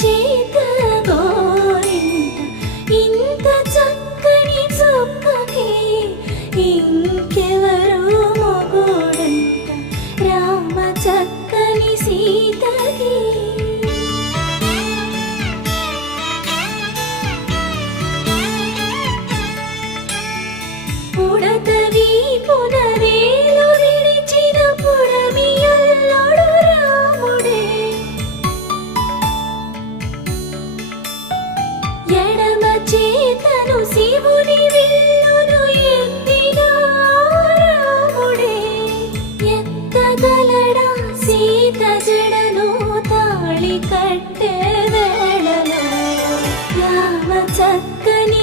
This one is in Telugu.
చేత గోరింట ఇంత చక్కని చుక్కకి ఇంకెవరు మొగుడంట రామ చక్కని సీతకి ఉడత